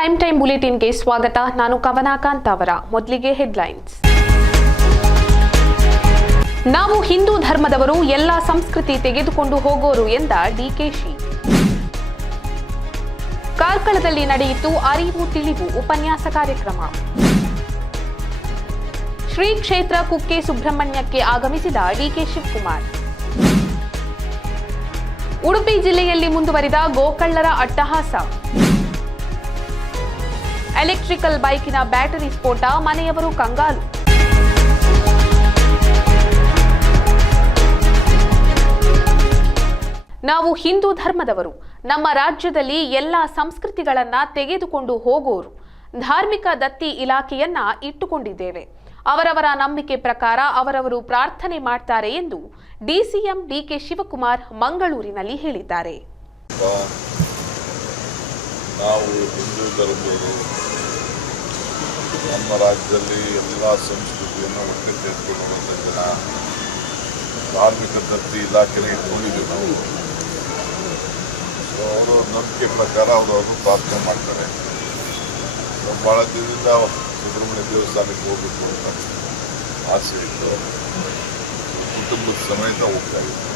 Prime time ಬುಲೆಟಿನ್ಗೆ ಸ್ವಾಗತ. ನಾನು ಕವನಾಕಾಂತ್ ಅವರ. ಮೊದಲಿಗೆ ಹೆಡ್ಲೈನ್ಸ್ ನಾವು ಹಿಂದೂ ಧರ್ಮದವರು ಎಲ್ಲ ಸಂಸ್ಕೃತಿ ತೆಗೆದುಕೊಂಡು ಹೋಗೋರು ಎಂದ ಡಿಕೆಶಿ ಕಾರ್ಕಳದಲ್ಲಿ ನಡೆಯಿತು ಅರಿವು ತಿಳಿವು ಉಪನ್ಯಾಸ ಕಾರ್ಯಕ್ರಮ. ಶ್ರೀ ಕ್ಷೇತ್ರ ಕುಕ್ಕೆ ಸುಬ್ರಹ್ಮಣ್ಯಕ್ಕೆ ಆಗಮಿಸಿದ ಡಿಕೆ ಶಿವಕುಮಾರ್. ಉಡುಪಿ ಜಿಲ್ಲೆಯಲ್ಲಿ ಮುಂದುವರಿದ ಗೋಕಳ್ಳರ ಅಟ್ಟಹಾಸ. ಎಲೆಕ್ಟ್ರಿಕಲ್ ಬೈಕಿನ ಬ್ಯಾಟರಿ ಸ್ಫೋಟ, ಮನೆಯವರು ಕಂಗಾಲು. ನಾವು ಹಿಂದೂ ಧರ್ಮದವರು, ನಮ್ಮ ರಾಜ್ಯದಲ್ಲಿ ಎಲ್ಲ ಸಂಸ್ಕೃತಿಗಳನ್ನ ತೆಗೆದುಕೊಂಡು ಹೋಗೋರು. ಧಾರ್ಮಿಕ ದತ್ತಿ ಇಲಾಖೆಯನ್ನ ಇಟ್ಟುಕೊಂಡಿದ್ದೇವೆ. ಅವರವರ ನಂಬಿಕೆ ಪ್ರಕಾರ ಅವರವರು ಪ್ರಾರ್ಥನೆ ಮಾಡ್ತಾರೆ ಎಂದು ಡಿಸಿಎಂ ಡಿಕೆ ಶಿವಕುಮಾರ್ ಮಂಗಳೂರಿನಲ್ಲಿ ಹೇಳಿದ್ದಾರೆ. ನಾವು ಹಿಂದೂ ಧರ್ಮದವರು ನಮ್ಮ ರಾಜ್ಯದಲ್ಲಿ ಎಲ್ಲ ಸಂಸ್ಕೃತಿಯನ್ನು ಒಟ್ಟಿಗೆ ತೆಗೆದುಕೊಂಡು ಹೋಗುವಂಥ ಜನ ಧಾರ್ಮಿಕ ದತ್ತಿ ಇಲಾಖೆನೇ ಇಟ್ಕೊಂಡಿದ್ದೀವಿ ನಾವು. ಸೊ ಅವರು ನಂಬಿಕೆ ಪ್ರಕಾರ ಅವರು ಪ್ರಾರ್ಥನೆ ಮಾಡ್ತಾರೆ. ಭಾಳ ದಿನದಿಂದ ಸುಬ್ರಹ್ಮಣ್ಯ ದೇವಸ್ಥಾನಕ್ಕೆ ಹೋಗಬೇಕು ಅಂತ ಆಸೆ ಇತ್ತು. ಕುಟುಂಬದ ಸಮೇತ ಹೋಗ್ತಾ ಇತ್ತು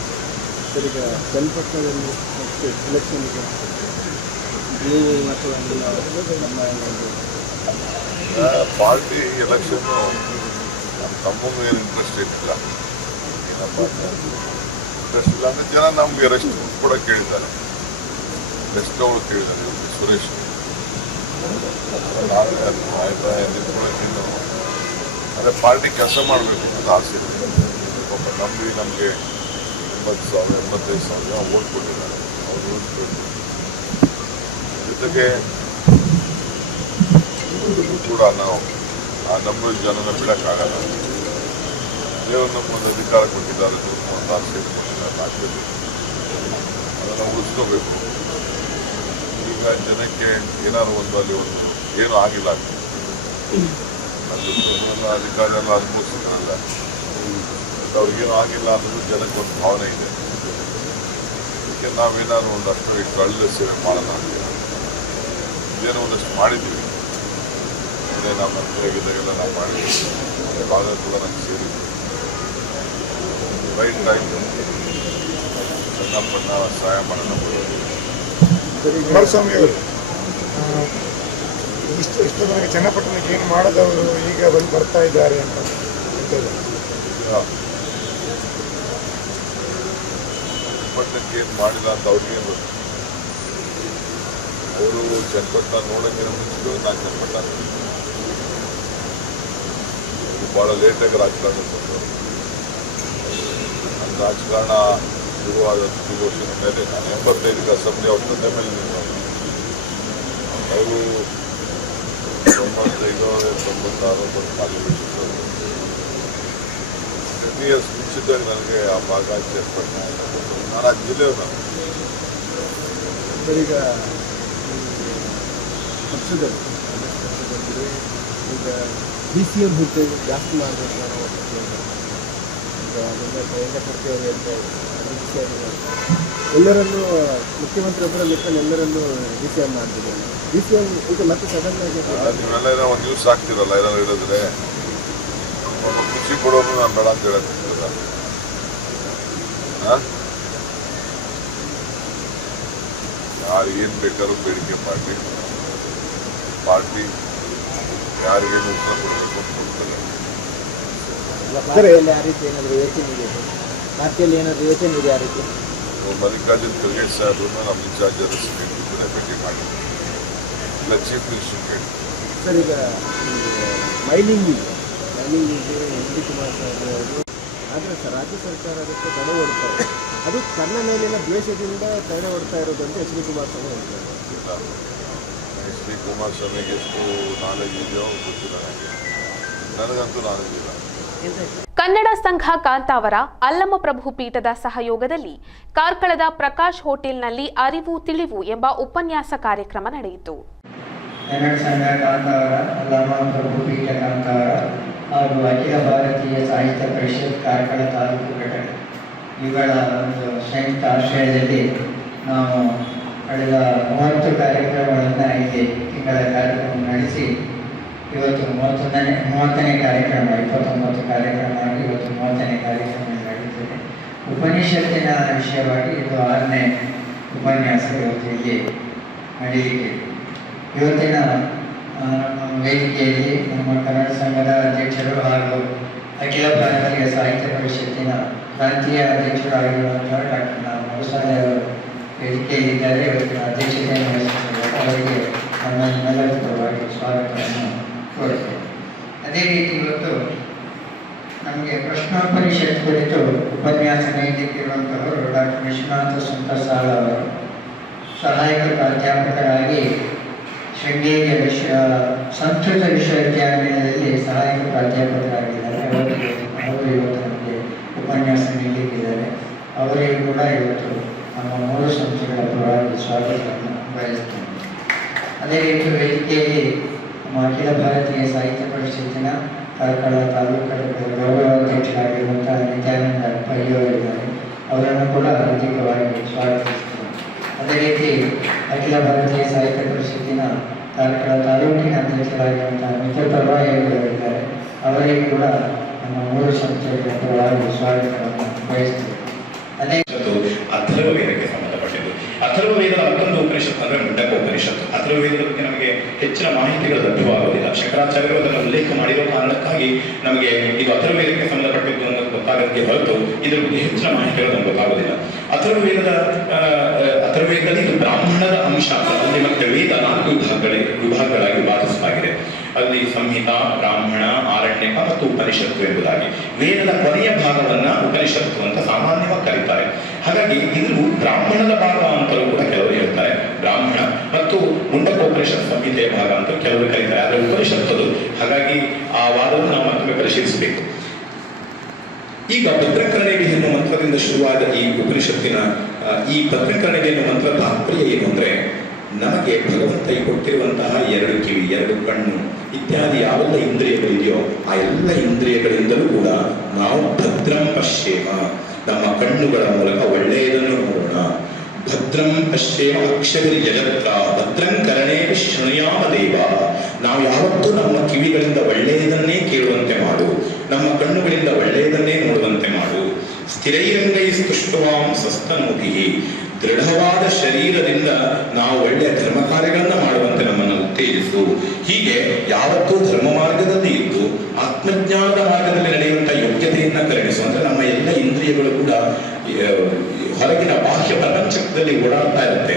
ಪಾರ್ಟಿ ಎಲೆಕ್ಷನ್ನು ನಮ್ಮ ತಮ್ಮಗೂ ಏನು ಇಂಟ್ರೆಸ್ಟ್ ಇರಲಿಲ್ಲ ಏನಪ್ಪ ಇಂಟ್ರೆಸ್ಟ್ ಇಲ್ಲ ಅಂದರೆ ಜನ ನಮಗೆ ರೆಸ್ಟ್ ಕೂಡ ಕೇಳಿದ್ದಾರೆ ರೆಸ್ಟ್ ಅವರು ಕೇಳಿದ್ದಾರೆ ಇವ್ರಿಗೆ ಸುರೇಶ್ ನಾನು ಅದನ್ನ ಅಭಿಪ್ರಾಯ ನಿಂತ್ಕೊಳ್ಳೋಕ್ಕೇನು ಅದೇ ಪಾರ್ಟಿ ಕೆಲಸ ಮಾಡಬೇಕು ಅಂತ ಆಸೆ ಇದೆ ಪಾಪ ನಂಬಿ ನಮಗೆ ಎಂಬತ್ತು ಸಾವಿರ ಎಂಬತ್ತೈದು ಸಾವಿರ ಜನ ಓಟ್ ಕೊಟ್ಟಿದ್ದಾರೆ ಅವ್ರು ಉಳಿಸ್ಬೇಕು ಜೊತೆಗೆ ಕೂಡ ನಾವು ಆ ನಂಬರ್ ಜನನ ಬಿಡೋಕ್ಕಾಗಲ್ಲ ದೇವರು ನಮ್ಮೊಂದು ಅಧಿಕಾರ ಕೊಟ್ಟಿದ್ದಾರೆ ಆಸೆ ಕೊಟ್ಟಿದ್ದಾರೆ ರಾಜ್ಯದಲ್ಲಿ ಅದನ್ನು ಉಳಿಸ್ಕೋಬೇಕು. ಈಗ ಜನಕ್ಕೆ ಏನಾದ್ರು ಒಂದು ಅಲ್ಲಿ ಒಂದು ಏನೂ ಆಗಿಲ್ಲ. ಅಧಿಕಾರಿ ಅಧಿಕಾರ ಎಲ್ಲ ಅನುಭವಿಸಿದ್ರಲ್ಲ ಅವ್ರಿಗೇನು ಆಗಿಲ್ಲ ಅನ್ನೋದು ಜನಕ್ಕೆ ಒಂದು ಭಾವನೆ ಇದೆ. ನಾವೇನಾದ್ರು ಅಷ್ಟು ಇಟ್ಟು ಒಳ್ಳೆ ಸೇವೆ ಮಾಡೋಣ ಏನೋ ಒಂದಷ್ಟು ಮಾಡಿದ್ದೀವಿ. ಅದೇ ನಾವು ಮಂತ್ರಿಯಾಗಿದ್ದಾಗೆಲ್ಲ ನಾವು ಮಾಡಿದ್ದೀವಿ. ಭಾಗ ಕೂಡ ನಂಗೆ ಸೇರಿ ರೈಟ್ ಟೈಮ್ ಸಣ್ಣ ಪಣ್ಣ ಸಹಾಯ ಮಾಡೋಣ ಇಷ್ಟು ಕುಮಾರಸ್ವಾಮಿ ಅವರು ಇಷ್ಟು ನನಗೆ ಚನ್ನಪಟ್ಟಣಕ್ಕೆ ಏನು ಮಾಡದವರು ಈಗ ಬಂದು ಬರ್ತಾ ಇದ್ದಾರೆ ಅಂತ. ಚನ್ನಪಟ್ಟಣಕ್ಕೆ ಏನು ಮಾಡಿಲ್ಲ ಅಂತ ಅವ್ರಿಗೇನು ಗೊತ್ತು? ಅವರು ಚನ್ನಪಟ್ಟಣ ನೋಡೋಕ್ಕಿಂತ ಮುಂಚೆ ನಾನು ಚನ್ನಪಟ್ಟಣ ನೋಡಿದ್ದೆ. ಅವ್ರು ಭಾಳ ಲೇಟಾಗಿ ರಾಜಕಾರಣ ಬಂದರು ನನ್ನ ರಾಜಕಾರಣ ಶುರುವಾದ ವರ್ಷದ ಮೇಲೆ ನಾನು ಎಂಬತ್ತೈದಕ್ಕೆ ಅಸೆಂಬ್ಲಿ ಅವ್ರ ತಂದೆ ಮೇಲೆ ನಿಂತವನು. ಅವರು ತೊಂಬತ್ತೈದು ತೊಂಬತ್ತಾರು ತೊಂಬತ್ನಾಲ್ಕು ಟೆನ್ ಇಯರ್ಸ್ ಮುಂಚಿದ್ದಾಗ ನನಗೆ ಆ ಭಾಗ ಚನ್ನಪಟ್ಟಣ ನಾನು ಆ ಜಿಲ್ಲೆಯವರು ಸರ್ ಈಗ ಈ ಪಕ್ಷದಲ್ಲಿ ಈಗ ಡಿ ಸಿ ಜಾಸ್ತಿ ಮಾಡಬೇಕು. ಈಗ ಅದನ್ನ ಪ್ರಿಯಾಂಕಾ ಖರ್ಗೆ ಎಲ್ಲರನ್ನೂ, ಮುಖ್ಯಮಂತ್ರಿ ಒಬ್ಬರ ಲೆಕ್ಕ ಎಲ್ಲರನ್ನೂ ಡಿ ಸಿ ಎಂ ಮಾಡ್ತಿದ್ದಾರೆ. ಡಿ ಸಿ ಈಗ ಮತ್ತೆ ಸಡನ್ ಆಗಿ ಒಂದು ನ್ಯೂಸ್ ಹಾಕ್ತಿರಲ್ಲ ಏನಾದ್ರು ಹೇಳಿದ್ರೆ. ಖುಷಿ ಕೊಡೋದು ನಾನು ಬೇಡ ಅಂತ ಯಾರು ಏನು ಬೇಕಾದ್ರೂ ಬೇಡಿಕೆ ಮಾಡಲಿ. ಪಾರ್ಟಿ ಯಾರಿಗೆ ಉತ್ತರ ಕೊಡಬೇಕು ಅಂತ ಆ ರೀತಿ ಏನಾದರೂ ಯೋಚನೆ ಇದೆ? ಪಾರ್ಟಿಯಲ್ಲಿ ಏನಾದರೂ ಯೋಚನೆ ಇದೆ ಆ ರೀತಿ? ಮಲ್ಲಿಕಾರ್ಜುನ್ ಖರ್ಗೆ ಸಾಹೇಬ್ರನ್ನ ನಮ್ಮ ಇನ್ಚಾರ್ಜ್ ಅದಕ್ಕೆ ಭೇಟಿ ಮಾಡಿ ಇಲ್ಲ ಚೀಫ್ ಮಿನಿಸ್ಟರ್ ಕೇಳಿ ಸರ್ ಈಗ ಮೈಲಿಂಗ್ ಮೈನಿಂಗ್ ಇದೆ. ಮೈನಿಂಗ್ ಇದೆ ಎನ್ ಡಿ ಸಾಹೇಬ್ ಅವರು. ಆದರೆ ಸರ್ ರಾಜ್ಯ ಸರ್ಕಾರ ಅದಕ್ಕೆ ತಡೆ ಇದೆ. ಅದು ತನ್ನ ಮೇಲಿನ ದ್ವೇಷದಿಂದ ತಡೆ ಹೊಡ್ತಾ ಇರೋದು ಅಂತ ಎಚ್ ಡಿ ಕುಮಾರಸ್ವಾಮಿ ಹೇಳ್ತಾರೆ. ಡಿ ಕುಮಾರಸ್ವಾಮಿಗೆ ಎಷ್ಟು ನಾಲೆಜ್ ಇದೆಯೋ ಗೊತ್ತಿಲ್ಲ ನನಗೆ ನನಗಂತೂ ನಾಲೆಜ್ ಇಲ್ಲ. ಕನ್ನಡ ಸಂಘ ಕಾಂತಾವರ ಅಲ್ಲಮಪ್ರಭು ಪೀಠದ ಸಹಯೋಗದಲ್ಲಿ ಕಾರ್ಕಳದ ಪ್ರಕಾಶ್ ಹೋಟೆಲ್ನಲ್ಲಿ ಅರಿವು ತಿಳಿವು ಎಂಬ ಉಪನ್ಯಾಸ ಕಾರ್ಯಕ್ರಮ ನಡೆಯಿತು. ಕನ್ನಡ ಸಂಘ ಕಾಂತಾವರ ಅಲ್ಲಮಪ್ರಭು ಪ್ರಭು ಪೀಠ ಕಾಂತಾವರ ಹಾಗೂ ಅಖಿಲ ಭಾರತೀಯ ಸಾಹಿತ್ಯ ಪರಿಷತ್ ಕಾರ್ಕಳ ತಾಲೂಕು ಘಟಕ. ಇವುಗಳ ಒಂದು ಸಂಯುಕ್ತ ಆಶ್ರಯದಲ್ಲಿ ನಾವು ಕಳೆದ ಮೂವತ್ತು ಕಾರ್ಯಕ್ರಮಗಳನ್ನು ಇಲ್ಲಿ ತಿಂಗಳ ಕಾರ್ಯಕ್ರಮ ನಡೆಸಿ, ಇವತ್ತು ಮೂವತ್ತೊಂದನೇ, ಮೂವತ್ತನೇ ಕಾರ್ಯಕ್ರಮ, ಇಪ್ಪತ್ತೊಂಬತ್ತು ಕಾರ್ಯಕ್ರಮ, ಇವತ್ತು ಮೂವತ್ತನೇ ಕಾರ್ಯಕ್ರಮ ನಡೆಯುತ್ತಿದೆ. ಉಪನಿಷತ್ತಿನ ವಿಷಯವಾಗಿ ಇದು ಆರನೇ ಉಪನ್ಯಾಸ ಇವತ್ತು ಇಲ್ಲಿ ನಡೆಯಲಿದೆ. ಇವತ್ತಿನ ನಮ್ಮ ವೇದಿಕೆಯಲ್ಲಿ ನಮ್ಮ ಕನ್ನಡ ಸಂಘದ ಅಧ್ಯಕ್ಷರು ಹಾಗೂ ಅಖಿಲ ಭಾರತೀಯ ಸಾಹಿತ್ಯ ಪರಿಷತ್ತಿನ ಪ್ರಾಂತೀಯ ಅಧ್ಯಕ್ಷರಾಗಿರುವಂತಹ ಡಾಕ್ಟರ್ ನಾವು ಮರುಸಾಲೆ ಅವರು ಇದ್ದಾರೆ ಇವತ್ತಿನ ಅಧ್ಯಕ್ಷತೆಯನ್ನು ವಹಿಸಿಕೊಂಡು ಅವರಿಗೆ ನಮ್ಮ ನಿಮ್ಮೆಲ್ಲರ ಪರವಾಗಿ ಸ್ವಾಗತವನ್ನು ಕೋರುತ್ತೇವೆ ಅದೇ ರೀತಿ ಇವತ್ತು ನಮಗೆ ಪ್ರಶ್ನೋಪನಿಷತ್ ಕುರಿತು ಉಪನ್ಯಾಸ ನೀಡಲಿಕ್ಕಿರುವಂತಹವರು ಡಾಕ್ಟರ್ ವಿಶ್ವನಾಥ ಸುಂದರ ಅವರು. ಸಹಾಯಕ ಪ್ರಾಧ್ಯಾಪಕರಾಗಿ ಶೃಂಗೇರಿಯ ವಿಶ್ವ, ಸಂಸ್ಕೃತ ವಿಶ್ವವಿದ್ಯಾಲಯದಲ್ಲಿ ಸಹಾಯಕ ಪ್ರಾಧ್ಯಾಪಕರಾಗಿದ್ದಾರೆ. ಅವರಿಗೆ, ಅವರು ಇವತ್ತು ನಮಗೆ ಉಪನ್ಯಾಸ ನೀಡಲಿಕ್ಕಿದ್ದಾರೆ. ಅವರಿಗೂ ಕೂಡ ಇವತ್ತು ನಮ್ಮ ಮೂರು ಸಂಸ್ಥೆಗಳ ಪರವಾಗಿ ಸ್ವಾಗತವನ್ನು ಬಯಸುತ್ತೇನೆ ಅದೇ ರೀತಿ ವೇದಿಕೆಯಲ್ಲಿ ನಮ್ಮ ಅಖಿಲ ಭಾರತೀಯ ಸಾಹಿತ್ಯ ಪರಿಷತ್ತಿನ ಕಾರ್ಕಳ ತಾಲೂಕರ ಗೌರವಾಧ್ಯಕ್ಷರಾಗಿರುವಂತಹ ನಿತ್ಯಾನಂದ ಪೈ ಅವರಿದ್ದಾರೆ. ಅವರನ್ನು ಕೂಡ ಹಾರ್ದಿಕವಾಗಿ ಸ್ವಾಗತಿಸುತ್ತೇನೆ ಅದೇ ರೀತಿ ಅಖಿಲ ಭಾರತೀಯ ಸಾಹಿತ್ಯ ಪರಿಷತ್ತಿನ ಕಾರ್ಕಳ ತಾಲೂಕಿನ ಅಧ್ಯಕ್ಷರಾಗಿರುವಂತಹ ಮಿತ್ರ ಪ್ರಭಾಯಿ ಅವರಿಗೆ ಕೂಡ ನಮ್ಮ ಮೂರು ಸಂಸ್ಥೆಗಳ ಪರವಾಗಿ ಸ್ವಾಗತವನ್ನು ಮತ್ತು ಅಥರ್ವ ವೇದಕ್ಕೆ ಸಂಬಂಧಪಟ್ಟಿದ್ದು. ಅಥರ್ವವೇದದ ಮತ್ತೊಂದು ಉಪನಿಷತ್ತು ಅಂದ್ರೆ ಮುಂಡಕ ಉಪನಿಷತ್ತು. ಅಥರ್ವೇದ ಬಗ್ಗೆ ನಮಗೆ ಹೆಚ್ಚಿನ ಮಾಹಿತಿಗಳು ಲಭ್ಯವಾಗುವುದಿಲ್ಲ. ಶಂಕರಾಚಾರ್ಯರು ಅದನ್ನು ಉಲ್ಲೇಖ ಮಾಡಿರೋ ಕಾರಣಕ್ಕಾಗಿ ನಮಗೆ ಇದು ಅಥರ್ವೇದಕ್ಕೆ ಸಂಬಂಧಪಟ್ಟಿದ್ದು ಅನ್ನೋದು ಗೊತ್ತಾಗೋದಕ್ಕೆ ಹೊರತು ಇದರ ಬಗ್ಗೆ ಹೆಚ್ಚಿನ ಮಾಹಿತಿಗಳು ನಮ್ಗೆ ಗೊತ್ತಾಗೋದಿಲ್ಲ ಅಥರ್ವವೇದದ ಆ, ಅಥರ್ವ ವೇದದಲ್ಲಿ ಇದು ಬ್ರಾಹ್ಮಣದ ಅಂಶ ಅಲ್ಲಿ ಮತ್ತೆ ವೇದ ನಾಲ್ಕು ವಿಭಾಗಗಳೇ ವಿಭಾಗಗಳಾಗಿ ವಿಭಾಗಿಸಲಾಗಿದೆ ಅಲ್ಲಿ ಸಂಹಿತ ಬ್ರಾಹ್ಮಣ ಆರಣ್ಯಕ ಮತ್ತು ಉಪನಿಷತ್ತು ಎಂಬುದಾಗಿ. ವೇದದ ಕೊನೆಯ ಭಾಗವನ್ನ ಉಪನಿಷತ್ತು ಅಂತ ಸಾಮಾನ್ಯವಾಗಿ ಕರೀತಾರೆ. ಹಾಗಾಗಿ ಇದು ಬ್ರಾಹ್ಮಣದ ಭಾಗ ಅಂತಲೂ ಕೂಡ ಕೆಲವರು ಹೇಳ್ತಾರೆ. ಬ್ರಾಹ್ಮಣ ಮತ್ತು ಮುಂಡಕೋಪನಿಷತ್ ಸಂಹಿತೆಯ ಭಾಗ ಅಂತ ಕೆಲವರು ಕರೀತಾರೆ. ಆದರೆ ಉಪನಿಷತ್ತದು ಹಾಗಾಗಿ ಆ ವಾದವನ್ನು ನಾವು ಮತ್ತೊಮ್ಮೆ ಪರಿಶೀಲಿಸಬೇಕು. ಈಗ ಭದ್ರಕರ್ಣಿಗೆ ಎನ್ನುವ ಮಂತ್ರದಿಂದ ಶುರುವಾದ ಈ ಉಪನಿಷತ್ತಿನ ಈ ಭದ್ರಕರ್ಣಿಗೆ ಎನ್ನುವ ಮಂತ್ರ ತಾತ್ಪರ್ಯ ಏನು ಅಂದ್ರೆ, ನಮಗೆ ಭಗವಂತ ಕೊಟ್ಟಿರುವಂತಹ ಎರಡು ಕಿವಿ, ಎರಡು ಕಣ್ಣು, ಇತ್ಯಾದಿ ಯಾವೆಲ್ಲ ಇಂದ್ರಿಯಗಳಿದೆಯೋ ಆ ಎಲ್ಲ ಇಂದ್ರಿಯಗಳಿಂದಲೂ ಕೂಡ ನಾವು ಭದ್ರಂ ಪಶ್ಯೇಮ. ನಮ್ಮ ಕಣ್ಣುಗಳ ಮೂಲಕ ಒಳ್ಳೆಯದನ್ನು ನೋಡೋಣ. ಭದ್ರಂ ಪಶ್ಯೇಮ ಅಕ್ಷರಿ ಜಗತ್ರ ಭದ್ರಂ ಕರಣೇ ಶೃಣುಯಾಮ ದೇವ. ನಾವು ಯಾವತ್ತೂ ನಮ್ಮ ಕಿವಿಗಳಿಂದ ಒಳ್ಳೆಯದನ್ನೇ ಕೇಳುವಂತೆ ಮಾಡು. ನಮ್ಮ ಕಣ್ಣುಗಳಿಂದ ಒಳ್ಳೆಯದನ್ನೇ ನೋಡುವಂತೆ ಮಾಡು. ಸ್ಥಿರೈರಂಗೈ ಸ್ತುಷ್ಟವಾಂ ಸಸ್ತನೋಗಿ ದೃಢವಾದ ಶರೀರದಿಂದ ನಾವು ಒಳ್ಳೆಯ ಧರ್ಮ ಕಾರ್ಯಗಳನ್ನ ಮಾಡುವಂತೆ ನಮ್ಮನ್ನು ಉತ್ತೇಜಿಸು. ಹೀಗೆ ಯಾವತ್ತೂ ಧರ್ಮ ಮಾರ್ಗದಲ್ಲಿ ಇದ್ದು ಆತ್ಮಜ್ಞಾನದ ಮಾರ್ಗದಲ್ಲಿ ನಡೆಯುವಂತ ಯೋಗ್ಯತೆಯನ್ನ ಕರುಣಿಸು ಅಂದ್ರೆ ನಮ್ಮ ಎಲ್ಲ ಇಂದ್ರಿಯಗಳು ಕೂಡ ಆ, ಹೊರಗಿನ ಬಾಹ್ಯ ಪ್ರಪಂಚದಲ್ಲಿ ಓಡಾಡ್ತಾ ಇರುತ್ತೆ.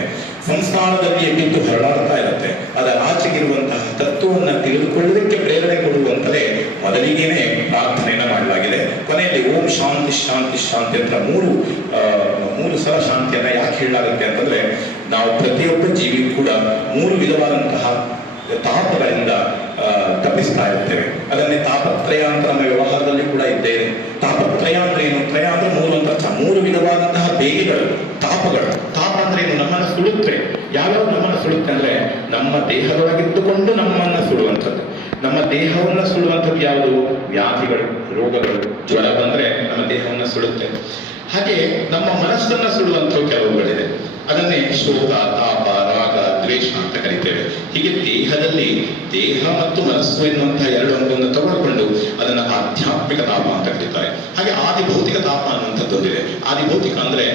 ಸಂಸ್ಥಾನದಲ್ಲಿ ಎಂದಿದ್ದು ಹೊರಡಾಡ್ತಾ ಇರುತ್ತೆ. ಅದರ ಆಚೆಗಿರುವಂತಹ ತತ್ವವನ್ನು ತಿಳಿದುಕೊಳ್ಳುವುದಕ್ಕೆ ಪ್ರೇರಣೆ ಕೊಡುವಂತಲೇ ಮೊದಲಿಗೇನೆ ಪ್ರಾರ್ಥನೆಯನ್ನು ಮಾಡಲಾಗಿದೆ. ಕೊನೆಯಲ್ಲಿ ಓಂ ಶಾಂತಿ ಶಾಂತಿ ಶಾಂತಿ ಅಂತ ಮೂರು ಮೂರು ಸಲ ಶಾಂತಿಯನ್ನು ಯಾಕೆ ಹೇಳಲಾಗುತ್ತೆ ಅಂತಂದ್ರೆ ನಾವು ಪ್ರತಿಯೊಬ್ಬ ಜೀವಿ ಕೂಡ ಮೂರು ವಿಧವಾದಂತಹ ತಾಪಗಳಿಂದ ತಪ್ಪಿಸ್ತಾ ಇರ್ತೇವೆ. ಅದನ್ನೇ ತಾಪತ್ರಯ ಅಂತ ನಮ್ಮ ವ್ಯವಹಾರದಲ್ಲಿ ಕೂಡ ಇದ್ದೇವೆ ತಾಪತ್ರಯ ಅಂದ್ರೆ ಏನು ತ್ರಯ ಅಂದ್ರೆ ಮೂರು ಅಂತ ಅರ್ಥ ಮೂರು ವಿಧವಾದಂತಹ ಬೇಗೆಗಳು, ತಾಪಗಳು. ತಾಪ ಅಂದ್ರೆ ಏನು? ನಮ್ಮನ್ನು ಸುಡುತ್ತೆ. ಯಾವ್ಯಾವ ನಮ್ಮನ್ನು ಸುಡುತ್ತೆ ಅಂದ್ರೆ ನಮ್ಮ ದೇಹದೊಳಗಿದ್ದುಕೊಂಡು ನಮ್ಮನ್ನ ಸುಡುವಂಥದ್ದು. ನಮ್ಮ ದೇಹವನ್ನ ಸುಡುವಂಥದ್ದು ಯಾವುದು? ವ್ಯಾಧಿಗಳು, ರೋಗಗಳು, ಜ್ವರ ಬಂದ್ರೆ ನಮ್ಮ ದೇಹವನ್ನ ಸುಡುತ್ತೆ. ಹಾಗೆ ನಮ್ಮ ಮನಸ್ಸನ್ನ ಸುಡುವಂಥವು ಕೆಲವುಗಳಿದೆ. ಅದನ್ನೇ ಶೋಕ ದ್ವೇಷ ಅಂತ ಕರಿತೇವೆ. ಹೀಗೆ ದೇಹದಲ್ಲಿ ದೇಹ ಮತ್ತು ಮನಸ್ಸು ಎನ್ನುವಂತಹ ಎರಡು ಅಂಗವನ್ನು ತಗೊಳ್ಕೊಂಡು ಅದನ್ನ ಆಧ್ಯಾತ್ಮಿಕ ತಾಪ ಅಂತ ಕರೀತಾರೆ. ಹಾಗೆ ಆದಿ ಭೌತಿಕ ತಾಪ ಅನ್ನುವಂಥದ್ದು ಒಂದಿದೆ. ಆದಿ ಭೌತಿಕ ಅಂದ್ರೆ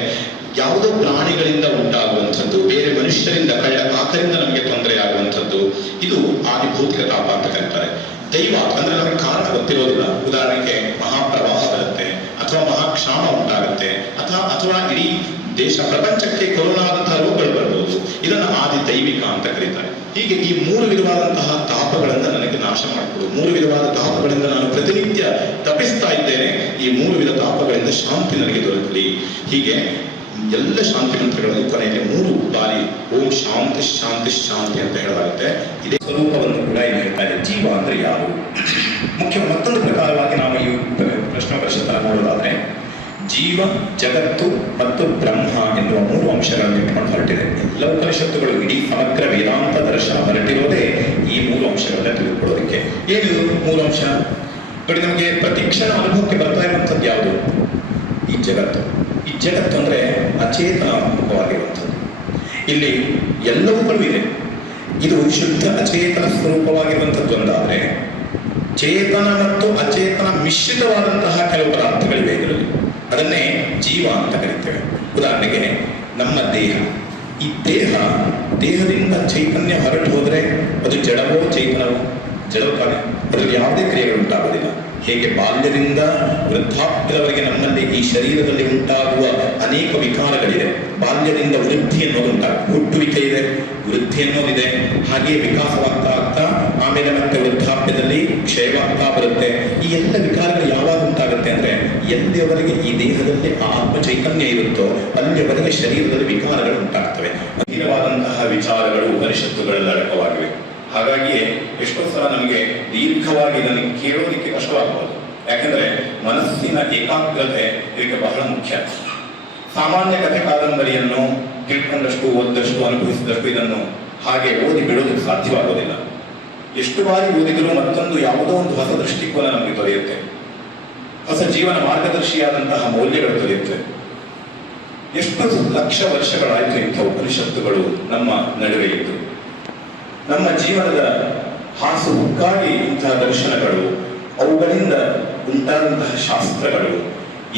ಯಾವುದೋ ಪ್ರಾಣಿಗಳಿಂದ ಉಂಟಾಗುವಂಥದ್ದು, ಬೇರೆ ಮನುಷ್ಯರಿಂದ, ಕಳ್ಳ ಕಾಕರಿಂದ ನಮಗೆ ತೊಂದರೆ ಆಗುವಂಥದ್ದು ಇದು ಆದಿ ಭೌತಿಕ ತಾಪ ಅಂತ ಕರೀತಾರೆ. ದೈವ ಅಂದ್ರೆ ನಮಗೆ ಕಾರಣ ಗೊತ್ತಿರೋದಿಲ್ಲ. ಉದಾಹರಣೆಗೆ ಮಹಾಪ್ರವಾಹ ಬರುತ್ತೆ, ಅಥವಾ ಮಹಾಕ್ಷಾಮ ಉಂಟಾಗುತ್ತೆ, ಅಥವಾ ಅಥವಾ ಇಡೀ ದೇಶ ಪ್ರಪಂಚಕ್ಕೆ ಕೊರೋನಾದಂತಹ ರೋಗಗಳು ಬರ್ಬೋದು ಇದನ್ನು ಆದಿ ದೈವಿಕ ಅಂತ ಕರೀತಾರೆ. ಹೀಗೆ ಈ ಮೂರು ವಿಧವಾದಂತಹ ತಾಪಗಳನ್ನು ನನಗೆ ನಾಶ ಮಾಡಿಕೊಡು. ಮೂರು ವಿಧವಾದ ತಾಪಗಳಿಂದ ನಾನು ಪ್ರತಿನಿತ್ಯ ತಪ್ಪಿಸ್ತಾ ಇದ್ದೇನೆ. ಈ ಮೂರು ವಿಧ ತಾಪಗಳಿಂದ ಶಾಂತಿ ನನಗೆ ದೊರಕಲಿ. ಹೀಗೆ ಎಲ್ಲ ಶಾಂತಿ ಮಂತ್ರಗಳಲ್ಲಿ ಕೊನೆಯಲ್ಲಿ ಮೂರು ಬಾರಿ ಓಂ ಶಾಂತಿ ಶಾಂತಿ ಶಾಂತಿ ಅಂತ ಹೇಳಲಾಗುತ್ತೆ. ಇದೇ ಸ್ವರೂಪವನ್ನು ಕೂಡ ಇಲ್ಲಿ ಹೇಳ್ತಾರೆ. ಜೀವ ಅಂದ್ರೆ ಯಾರು? ಮುಖ್ಯ ಮತ್ತೊಂದು ಪ್ರಕಾರವಾಗಿ ನಾವು ಈ ಪ್ರಶ್ನೆ ಪರಿಷತ್ತನ್ನು ನೋಡೋದಾದ್ರೆ ಜೀವ, ಜಗತ್ತು ಮತ್ತು ಬ್ರಹ್ಮ ಎನ್ನುವ ಮೂರು ಅಂಶಗಳನ್ನು ಇಟ್ಕೊಂಡು ಹೊರಟಿದೆ. ಎಲ್ಲ ಉಪನಿಷತ್ತುಗಳು ಇಡೀ ಸಮಗ್ರ ವೇದಾಂತ ದರ್ಶನ ಹೊರಟಿರೋದೇ ಈ ಮೂರು ಅಂಶಗಳನ್ನ ತಿಳಿದುಕೊಳ್ಳೋದಕ್ಕೆ. ಏನಿದು ಮೂರು ಅಂಶ? ನೋಡಿ, ನಮಗೆ ಪ್ರತಿ ಕ್ಷಣ ಅನುಭವಕ್ಕೆ ಬರ್ತಾ ಇರುವಂಥದ್ದು ಯಾವುದು? ಈ ಜಗತ್ತು. ಈ ಜಗತ್ತು ಅಂದ್ರೆ ಅಚೇತನಾತ್ಮಕವಾಗಿರುವಂಥದ್ದು. ಇಲ್ಲಿ ಎಲ್ಲವುಗಳು ಇದೆ. ಇದು ಶುದ್ಧ ಅಚೇತನ ಸ್ವರೂಪವಾಗಿರುವಂಥದ್ದು ಒಂದಾದರೆ ಚೇತನ ಮತ್ತು ಅಚೇತನ ಮಿಶ್ರಿತವಾದಂತಹ ಕೆಲವು ಪದಾರ್ಥಗಳಿವೆ ಇದರಲ್ಲಿ. ಅದನ್ನೇ ಜೀವ ಅಂತ ಕರಿತೇವೆ. ಉದಾಹರಣೆಗೆ ನಮ್ಮ ದೇಹ. ಈ ದೇಹ, ದೇಹದಿಂದ ಚೈತನ್ಯ ಹೊರಟು ಹೋದರೆ ಅದು ಜಡವೋ ಚೈತನ್ಯವೋ ಜಡವು ತಾನೆ. ಅದರಲ್ಲಿ ಯಾವುದೇ ಕ್ರಿಯೆಗಳು ಉಂಟಾಗೋದಿಲ್ಲ. ಹೇಗೆ ಬಾಲ್ಯದಿಂದ ವೃದ್ಧಾಪ್ಯದವರೆಗೆ ನಮ್ಮಲ್ಲಿ ಈ ಶರೀರದಲ್ಲಿ ಉಂಟಾಗುವ ಅನೇಕ ವಿಕಾರಗಳಿದೆ ಬಾಲ್ಯದಿಂದ ವೃದ್ಧಿ ಅನ್ನೋದು ಉಂಟಾಗುತ್ತೆ ಹುಟ್ಟುವಿಕೆ ಇದೆ, ವೃದ್ಧಿ ಅನ್ನೋದಿದೆ ಹಾಗೆ ವಿಕಾಸವಾಗ್ತಾ ಆಗ್ತಾ, ಆಮೇಲೆ ಮತ್ತೆ ವೃದ್ಧಾಪ್ಯದಲ್ಲಿ ಕ್ಷಯವಾಗ್ತಾ ಬರುತ್ತೆ. ಈ ಎಲ್ಲ ವಿಕಾರಗಳು ಯಾವಾಗ ಉಂಟಾಗುತ್ತೆ ಅಂದ್ರೆ, ಎಲ್ಲಿಯವರೆಗೆ ಈ ದೇಹದಲ್ಲಿ ಆತ್ಮ ಚೈತನ್ಯ ಇರುತ್ತೋ, ಅಲ್ಲಿಯವರೆಗೆ ಶರೀರದಲ್ಲಿ ವಿಕಾರಗಳು ಉಂಟಾಗ್ತವೆ. ಅಧೀನವಾದಂತಹ ವಿಚಾರಗಳು ಪರಿಷತ್ತುಗಳಲ್ಲಿ ಅಡಕವಾಗಿವೆ. ಹಾಗಾಗಿಯೇ ಎಷ್ಟೋ ಸಲ ನಮಗೆ ದೀರ್ಘವಾಗಿ ನನಗೆ ಕೇಳೋದಕ್ಕೆ ಕಷ್ಟವಾಗಬಹುದು ಯಾಕಂದ್ರೆ ಮನಸ್ಸಿನ ಏಕಾಗ್ರತೆ ಇದಕ್ಕೆ ಬಹಳ ಮುಖ್ಯ. ಸಾಮಾನ್ಯ ಕಥೆ ಕಾದಂಬರಿಯನ್ನು ತಿಳ್ಕೊಂಡಷ್ಟು, ಓದಿದಷ್ಟು, ಅನುಭವಿಸಿದಷ್ಟು ಇದನ್ನು ಹಾಗೆ ಓದಿ ಬಿಡೋದಕ್ಕೆ ಸಾಧ್ಯವಾಗೋದಿಲ್ಲ. ಎಷ್ಟು ಬಾರಿ ಓದಿದರೂ ಮತ್ತೊಂದು ಯಾವುದೋ ಒಂದು ಹೊಸ ದೃಷ್ಟಿಕೋನ ನಮಗೆ ದೊರೆಯುತ್ತೆ. ಹೊಸ ಜೀವನ ಮಾರ್ಗದರ್ಶಿಯಾದಂತಹ ಮೌಲ್ಯಗಳು ದೊರೆಯುತ್ತೆ. ಎಷ್ಟು ಲಕ್ಷ ವರ್ಷಗಳಾಯಿತು ಇಂಥ ಉಪನಿಷತ್ತುಗಳು ನಮ್ಮ ನಡುವೆ ಇದ್ದು. ನಮ್ಮ ಜೀವನದ ಹಾಸು ಹುಕ್ಕಾಗಿ ಇಂತಹ ದರ್ಶನಗಳು, ಅವುಗಳಿಂದ ಉಂಟಾದಂತಹ ಶಾಸ್ತ್ರಗಳು,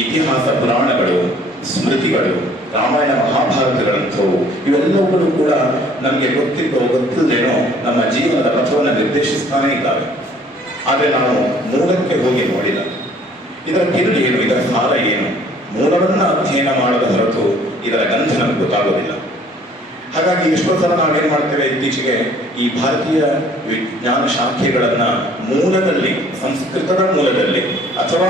ಇತಿಹಾಸ ಪುರಾಣಗಳು, ಸ್ಮೃತಿಗಳು, ರಾಮಾಯಣ ಮಹಾಭಾರತಗಳಂಥವು, ಇವೆಲ್ಲವುಗಳು ಕೂಡ ನಮಗೆ ಗೊತ್ತಿದ್ದೋ ಗೊತ್ತಿಲ್ಲದೇನೋ ನಮ್ಮ ಜೀವನದ ಪಥವನ್ನು ನಿರ್ದೇಶಿಸ್ತಾನೇ ಇದ್ದಾವೆ ಆದರೆ ನಾವು ಮೂಲಕ್ಕೆ ಹೋಗಿ ನೋಡಿಲ್ಲ. ಇದರ ತಿರುಳು ಏನು ಇದರ ಸಾರ ಏನು? ಮೂಲವನ್ನು ಅಧ್ಯಯನ ಮಾಡದ ಹೊರತು ಇದರ ಗಂಧ ನಮಗೆ ಗೊತ್ತಾಗೋದಿಲ್ಲ. ಹಾಗಾಗಿ ಎಷ್ಟೋ ಸಲ ನಾವೇನು ಮಾಡ್ತೇವೆ ಇತ್ತೀಚೆಗೆ ಈ ಭಾರತೀಯ ವಿಜ್ಞಾನ ಶಾಖೆಗಳನ್ನು ಮೂಲದಲ್ಲಿ, ಸಂಸ್ಕೃತದ ಮೂಲದಲ್ಲಿ ಅಥವಾ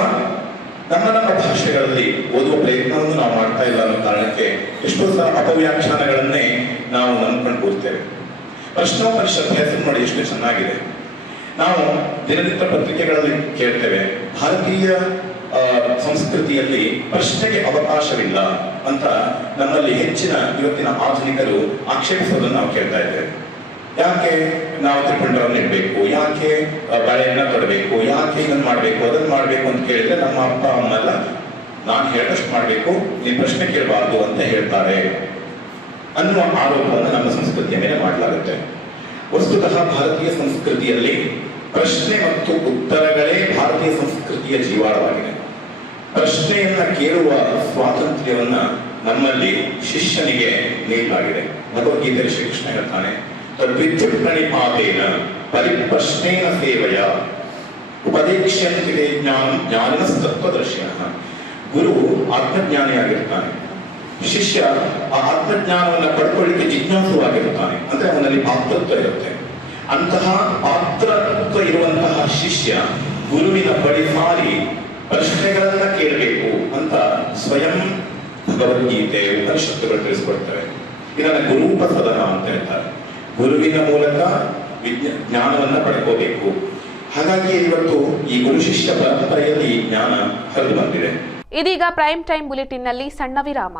ನಮ್ಮ ನಮ್ಮ ಭಾಷೆಗಳಲ್ಲಿ ಓದುವ ಪ್ರಯತ್ನವನ್ನು ನಾವು ಮಾಡ್ತಾ ಇಲ್ಲ ಅನ್ನೋ ಕಾರಣಕ್ಕೆ ಎಷ್ಟೋ ಸಲ ಅಪವ್ಯಾಖ್ಯಾನಗಳನ್ನೇ ನಾವು ನಂಬ್ಕೊಂಡು ಕೂರ್ತೇವೆ. ಪ್ರಶ್ನೋಪನಿಷತ್ ಹೆಸರು ನೋಡಿ ಎಷ್ಟು ಚೆನ್ನಾಗಿದೆ. ನಾವು ದಿನನಿತ್ಯ ಪತ್ರಿಕೆಗಳಲ್ಲಿ ಕೇಳ್ತೇವೆ, ಭಾರತೀಯ ಸಂಸ್ಕೃತಿಯಲ್ಲಿ ಪ್ರಶ್ನೆಗೆ ಅವಕಾಶವಿಲ್ಲ ಅಂತ ನಮ್ಮಲ್ಲಿ ಹೆಚ್ಚಿನ ಇವತ್ತಿನ ಆಧುನಿಕರು ಆಕ್ಷೇಪಿಸೋದನ್ನು ನಾವು ಕೇಳ್ತಾ ಇದ್ದೇವೆ. ಯಾಕೆ ನಾವು ತ್ರಿಪುಂಡರನ್ನು ಇಡಬೇಕು? ಯಾಕೆ ಬಳೆಯನ್ನ ತೊಡಬೇಕು? ಯಾಕೆ ಇದನ್ನು ಮಾಡಬೇಕು? ಅದನ್ನು ಮಾಡಬೇಕು ಅಂತ ಕೇಳಿದ್ರೆ ನಮ್ಮ ಅಪ್ಪ, ಅಮ್ಮ ಎಲ್ಲ, ನಾನು ಹೇಳಷ್ಟು ಮಾಡಬೇಕು, ನೀನು ಪ್ರಶ್ನೆ ಕೇಳಬಾರ್ದು ಅಂತ ಹೇಳ್ತಾರೆ ಅನ್ನುವ ಆರೋಪವನ್ನು ನಮ್ಮ ಸಂಸ್ಕೃತಿಯ ಮೇಲೆ ಮಾಡಲಾಗುತ್ತೆ. ವಸ್ತುತಃ ಭಾರತೀಯ ಸಂಸ್ಕೃತಿಯಲ್ಲಿ ಪ್ರಶ್ನೆ ಮತ್ತು ಉತ್ತರಗಳೇ ಭಾರತೀಯ ಸಂಸ್ಕೃತಿಯ ಜೀವಾಳವಾಗಿದೆ. ಪ್ರಶ್ನೆಯನ್ನ ಕೇಳುವ ಸ್ವಾತಂತ್ರ್ಯವನ್ನ ನಮ್ಮಲ್ಲಿ ಶಿಷ್ಯನಿಗೆ ನೀಡಲಾಗಿದೆ. ಭಗವದ್ಗೀತೆಯಲ್ಲಿ ಶ್ರೀಕೃಷ್ಣ ಹೇಳ್ತಾನೆ ತದ್ವಿದ್ಯುತ್ ಪ್ರಣಿಪಾತೇನ ಪರಿಪ್ರಶ್ನೇನ ಸೇವೆಯ ಉಪದೇಕ್ಷ್ಯಂತಿದೆ ಜ್ಞಾನ ಜ್ಞಾನಿನ ತತ್ವದರ್ಶಿನ ಗುರು ಆತ್ಮಜ್ಞಾನಿಯಾಗಿರ್ತಾನೆ. ಶಿಷ್ಯ ಆ ಆತ್ಮಜ್ಞಾನವನ್ನು ಪಡ್ಕೊಳ್ಳಿಕ್ಕೆ ಜಿಜ್ಞಾಸುವಾಗಿರ್ತಾನೆ. ಅಂದ್ರೆ ಅವನಲ್ಲಿ ಪಾತ್ರತ್ವ ಇರುತ್ತೆ. ಅಂತಹ ಪಾತ್ರತ್ವ ಇರುವಂತಹ ಶಿಷ್ಯ ಗುರುವಿನ ಬಳಿ ಸಾರಿ ಪ್ರಶ್ನೆಗಳನ್ನ ಕೇಳಬೇಕು ಅಂತ ಸ್ವಯಂ ಭಗವದ್ಗೀತೆ, ಉಪನಿಷತ್ತುಗಳು ತಿಳಿಸ್ಕೊಡ್ತವೆ. ಇದನ್ನ ಗುರೂಪ ಸದನ ಅಂತ ಹೇಳ್ತಾರೆ. ಗುರುವಿನ ಮೂಲಕ ವಿಜ್ಞ, ಜ್ಞಾನವನ್ನ ಪಡ್ಕೋಬೇಕು. ಹಾಗಾಗಿ ಇವತ್ತು ಈ ಗುರು ಶಿಷ್ಯ ಪರಂಪರೆಯಲ್ಲಿ ಜ್ಞಾನ ಹರಿದು ಬಂದಿದೆ. ಇದೀಗ ಪ್ರೈಮ್ ಟೈಮ್ ಬುಲೆಟಿನ್ನಲ್ಲಿ ಸಣ್ಣ ವಿರಾಮ.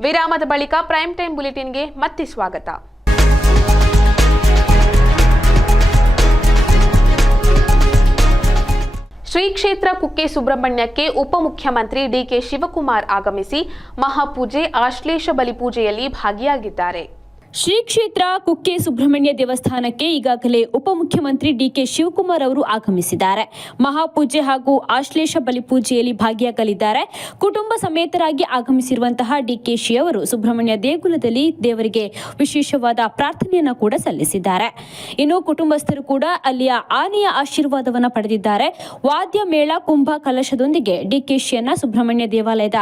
ವಿರಾಮದ ಬಳಿಕ ಪ್ರೈಮ್ ಟೈಮ್ ಬುಲೆಟಿನ್ಗೆ ಮತ್ತೆ ಸ್ವಾಗತ. ಶ್ರೀ ಕ್ಷೇತ್ರ ಕುಕ್ಕೆ ಸುಬ್ರಹ್ಮಣ್ಯಕ್ಕೆ ಉಪಮುಖ್ಯಮಂತ್ರಿ ಡಿಕೆ ಶಿವಕುಮಾರ್ ಆಗಮಿಸಿ ಮಹಾಪೂಜೆ ಆಶ್ಲೇಷ ಬಲಿಪೂಜೆಯಲ್ಲಿ ಭಾಗಿಯಾಗಿದ್ದಾರೆ. ಶ್ರೀ ಕ್ಷೇತ್ರ ಕುಕ್ಕೆ ಸುಬ್ರಹ್ಮಣ್ಯ ದೇವಸ್ಥಾನಕ್ಕೆ ಈಗಾಗಲೇ ಉಪಮುಖ್ಯಮಂತ್ರಿ ಡಿಕೆ ಶಿವಕುಮಾರ್ ಅವರು ಆಗಮಿಸಿದ್ದಾರೆ. ಮಹಾಪೂಜೆ ಹಾಗೂ ಆಶ್ಲೇಷ ಬಲಿಪೂಜೆಯಲ್ಲಿ ಭಾಗಿಯಾಗಲಿದ್ದಾರೆ. ಕುಟುಂಬ ಸಮೇತರಾಗಿ ಆಗಮಿಸಿರುವಂತಹ ಡಿಕೆಶಿ ಅವರು ಸುಬ್ರಹ್ಮಣ್ಯ ದೇಗುಲದಲ್ಲಿ ದೇವರಿಗೆ ವಿಶೇಷವಾದ ಪ್ರಾರ್ಥನೆಯನ್ನು ಕೂಡ ಸಲ್ಲಿಸಿದ್ದಾರೆ. ಇನ್ನು ಕುಟುಂಬಸ್ಥರು ಕೂಡ ಅಲ್ಲಿಯ ಆನೆಯ ಆಶೀರ್ವಾದವನ್ನು ಪಡೆದಿದ್ದಾರೆ. ವಾದ್ಯ, ಮೇಳ, ಕುಂಭ, ಕಲಶದೊಂದಿಗೆ ಡಿಕೆಶಿಯನ್ನ ಸುಬ್ರಹ್ಮಣ್ಯ ದೇವಾಲಯದ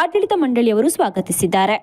ಆಡಳಿತ ಮಂಡಳಿಯವರು ಸ್ವಾಗತಿಸಿದ್ದಾರೆ.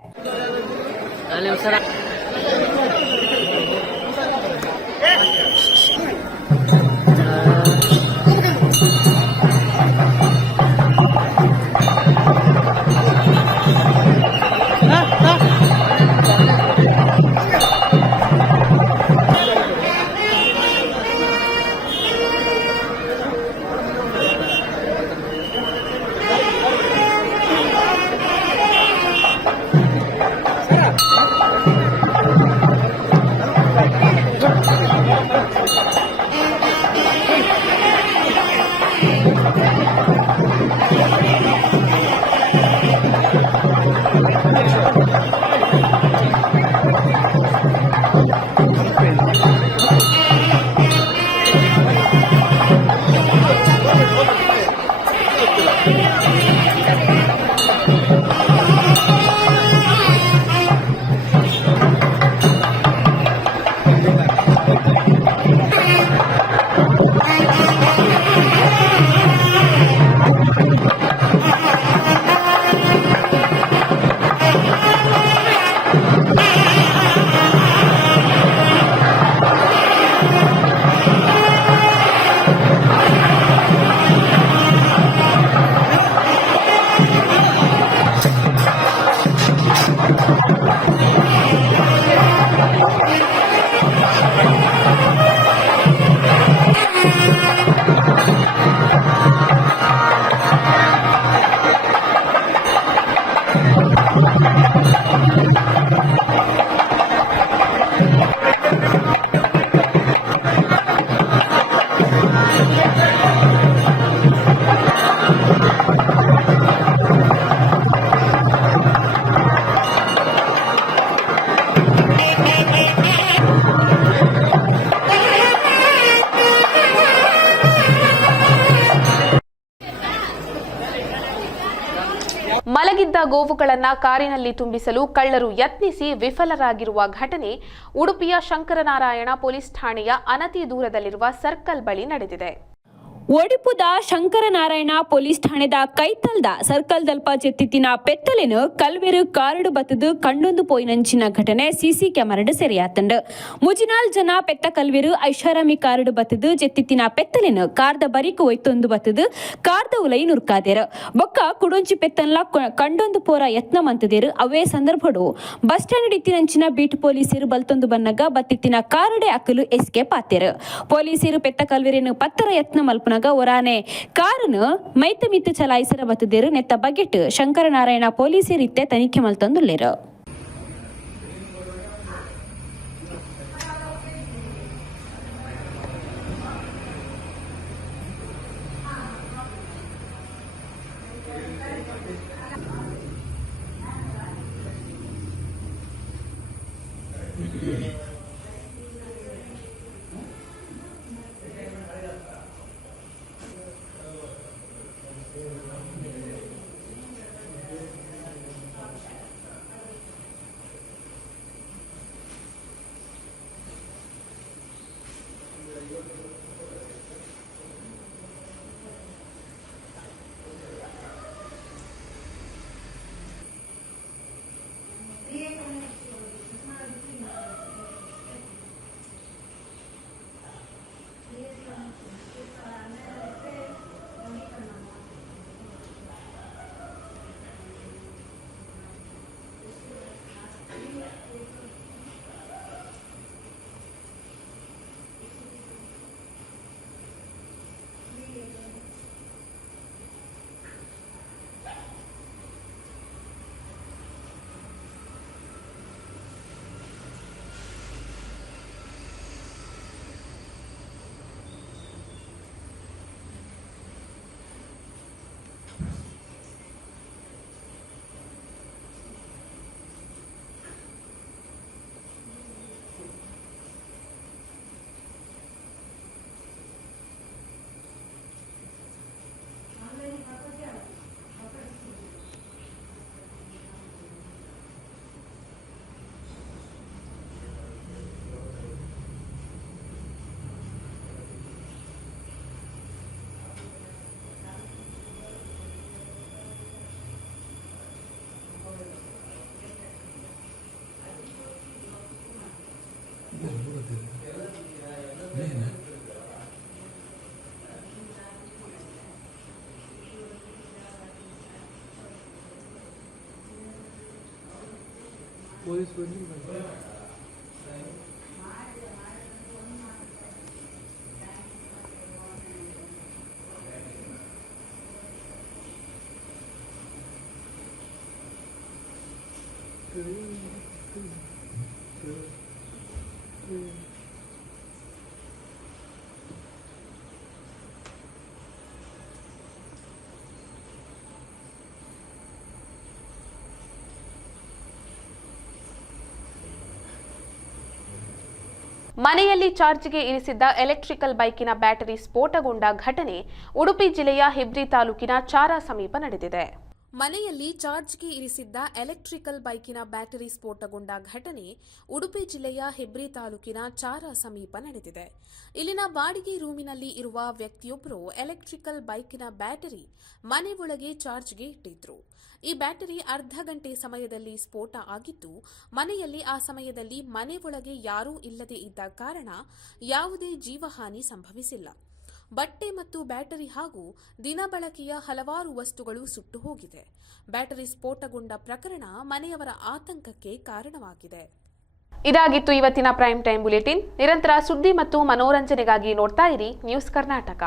ಮಲಗಿದ್ದ ಗೋವುಗಳನ್ನ ಕಾರಿನಲ್ಲಿ ತುಂಬಿಸಲು ಕಳ್ಳರು ಯತ್ನಿಸಿ ವಿಫಲರಾಗಿರುವ ಘಟನೆ ಉಡುಪಿಯ ಶಂಕರನಾರಾಯಣ ಪೊಲೀಸ್ ಠಾಣೆಯ ಅನತಿ ದೂರದಲ್ಲಿರುವ ಸರ್ಕಲ್ ಬಳಿ ನಡೆದಿದೆ. ಒಡಿಪುದ ಶಂಕರನಾರಾಯಣ ಪೊಲೀಸ್ ಠಾಣೆದ ಕೈತಲ್ದ ಸರ್ಕಲ್ ದಲ್ಪ ಚೆತ್ತಿತ್ತಿನ ಪೆತ್ತಲಿನ ಕಲ್ವೆರು ಕಾರಡು ಬತ್ತದು ಕಣ್ಣೊಂದು ಪೋಯಿನಂಚಿನ ಘಟನೆ ಸಿಸಿ ಕ್ಯಾಮರಡ್ ಸೆರೆಯಾತಂಡ್. ಮುಜಿನಾಲ್ ಜನ ಪೆತ್ತ ಕಲ್ವೆರು ಐಷಾರಾಮಿ ಕಾರಡು ಬತ್ತದು ಜೆತ್ತಿತ್ತಿನ ಪೆತ್ತಲಿನ ಕಾರ್ದ ಬರಿಕು ಒಯ್ತೊಂದು ಬತ್ತದು ಕಾರ್ದ ಉಲೈ ನುರ್ಕಾದೇರು. ಬೊಕ್ಕ ಕುಡೊಂಚಿ ಪೆತ್ತನ್ಲ ಕಂಡೊಂದು ಪೋರ ಯತ್ನ ಮಂತದೇರು ಅವೇ ಸಂದರ್ಭಡು. ಬಸ್ ಸ್ಟ್ಯಾಂಡ್ ಇತ್ತಿನಂಚಿನ ಬೀಟ್ ಪೊಲೀಸರು ಬಲ್ತೊಂದು ಬನ್ನಗ ಬತ್ತಿತ್ತಿನ ಕಾರಡೆ ಅಕಲು ಎಸ್ಕೇಪ್ ಆತೇರು ಪೊಲೀಸರು ಪೆತ್ತ ಕಲ್ವೆರಿನ ಪತ್ತರ ಯತ್ನ ಮಲ್ಪನಗ ಒರಾನೆ ಕಾರನ್ನು ಮೈತ ಮಿತ್ತು ಚಲಾಯಿಸಿರ ಬತ್ತದೇರು ನೆತ್ತ ಬಗೆಟ್ ಶಂಕರನಾರಾಯಣ ಪೊಲೀಸರಿತ್ತೆ ತನಿಖೆ ಮಲ್ತೊಂದುಲ್ಲೇರು. ಪೊಲೀಸ್ ಬಂದು ಮನೆಯಲ್ಲಿ ಚಾರ್ಜ್ಗೆ ಇರಿಸಿದ್ದ ಎಲೆಕ್ಟ್ರಿಕಲ್ ಬೈಕಿನ ಬ್ಯಾಟರಿ ಸ್ಫೋಟಗೊಂಡ ಘಟನೆ ಉಡುಪಿ ಜಿಲ್ಲೆಯ ಹೆಬ್ರಿ ತಾಲೂಕಿನ ಚಾರಾ ಸಮೀಪ ನಡೆದಿದೆ. ಮನೆಯಲ್ಲಿ ಚಾರ್ಜ್ಗೆ ಇರಿಸಿದ್ದ ಎಲೆಕ್ಟ್ರಿಕಲ್ ಬೈಕಿನ ಬ್ಯಾಟರಿ ಸ್ಫೋಟಗೊಂಡ ಘಟನೆ ಉಡುಪಿ ಜಿಲ್ಲೆಯ ಹೆಬ್ರಿ ತಾಲೂಕಿನ ಚಾರ ಸಮೀಪ ನಡೆದಿದೆ. ಇಲ್ಲಿನ ಬಾಡಿಗೆ ರೂಮಿನಲ್ಲಿ ಇರುವ ವ್ಯಕ್ತಿಯೊಬ್ಬರು ಎಲೆಕ್ಟ್ರಿಕಲ್ ಬೈಕಿನ ಬ್ಯಾಟರಿ ಮನೆ ಒಳಗೆ ಚಾರ್ಜ್ಗೆ ಇಟ್ಟಿದ್ರು. ಈ ಬ್ಯಾಟರಿ ಅರ್ಧ ಗಂಟೆ ಸಮಯದಲ್ಲಿ ಸ್ಫೋಟ ಆಗಿದ್ದು, ಮನೆಯಲ್ಲಿ ಆ ಸಮಯದಲ್ಲಿ ಮನೆ ಒಳಗೆ ಯಾರೂ ಇಲ್ಲದೆ ಇದ್ದ ಕಾರಣ ಯಾವುದೇ ಜೀವಹಾನಿ ಸಂಭವಿಸಿಲ್ಲ. ಬಟ್ಟೆ ಮತ್ತು ಬ್ಯಾಟರಿ ಹಾಗೂ ದಿನಬಳಕೆಯ ಹಲವಾರು ವಸ್ತುಗಳು ಸುಟ್ಟು ಹೋಗಿದೆ. ಬ್ಯಾಟರಿ ಸ್ಫೋಟಗೊಂಡ ಪ್ರಕರಣ ಮನೆಯವರ ಆತಂಕಕ್ಕೆ ಕಾರಣವಾಗಿದೆ. ಇದಾಗಿತ್ತು ಇವತ್ತಿನ ಪ್ರೈಮ್ ಟೈಮ್ ಬುಲೆಟಿನ್. ನಿರಂತರ ಸುದ್ದಿ ಮತ್ತು ಮನೋರಂಜನೆಗಾಗಿ ನೋಡ್ತಾ ಇರಿ ನ್ಯೂಸ್ ಕರ್ನಾಟಕ.